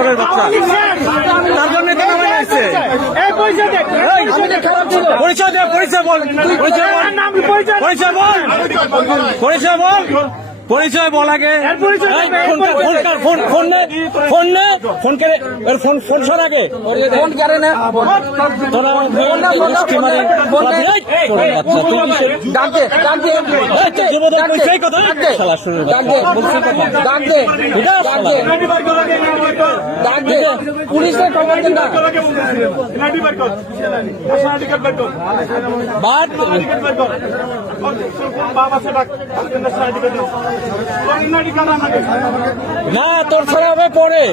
শালাসরের বাচ্চা। তার জন্য তো আসছে পরিচয় দে পরিচয় বল। পরিচয় বল। পরিচয় বল। পরিচয় বল। পরিচয় বল আগে। ফোন ফোন নে ফোন নে ফোন করে এর ফোন ফোন সর আগে। ফোন করে না। তোরা কথা খবর দেন না। বাট না তোর ছাড়া হবে পরে।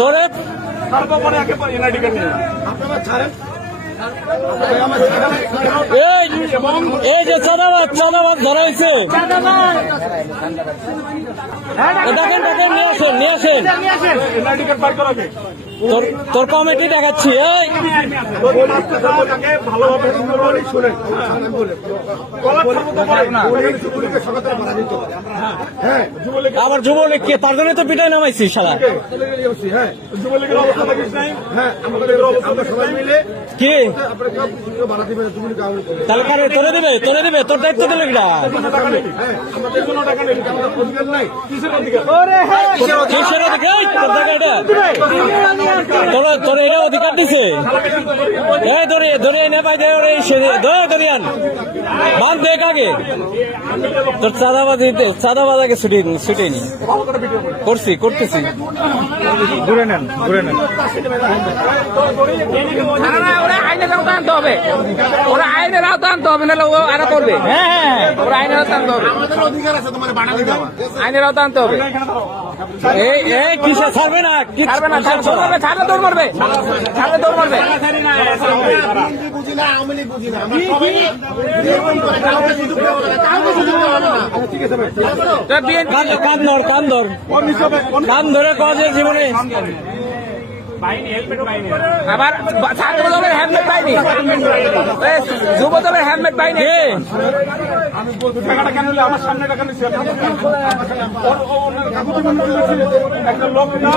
তোরে? এই যে চাঁদাবাদ চাঁদাবাদ ধরাইছে। এ দেখেন দেখেন নিয়ে আসেন। নিয়ে আসেন। তোর তোর কমিটি দেখাচ্ছি? এই! আবার যুবলীগ কে তার জন্য তো পিটাই নামাইছি শালা। কি? তাহলে কারে? তোরে দিবে তোরে দিবে তোর দায়িত্ব দিলে কিটা কিসের অধিকার? তোর দেখা এটা। তোর তোর এটা অধিকার দিছে? এই ধরে ধরে দে ওরে সে ধরে ধরিয়ান বাদ দেখ আগে তোর চাঁদাবাজি চাঁদাবাজ আগে ছুটি ছুটে নি। করছি করতেছি। ঘুরে নেন ঘুরে নেন। না, না, ওরা আইনের আওতা আনতে হবে ওরা আইনের আওতা আনতে হবে। নাহলে ও আরও করবে হ্যাঁ হ্যাঁ ওরা আইনের আওতা আনতে হবে আইনের আওতা আনতে হবে। কিসে ছাড়বে না? ছাড়বে না ছাড়বে ছাড়লে দৌড় মারবে। ছাড়লে দৌড় মারবে। কান কান ধর কান ধর। কান ধরে কজের জীবনে? আবার ছাত্র দলের হেলমেট পাইনি যুব দলের হেলমেট পাইনি কে? আমার সামনে টাকা নিচ্ছে একটা লোক না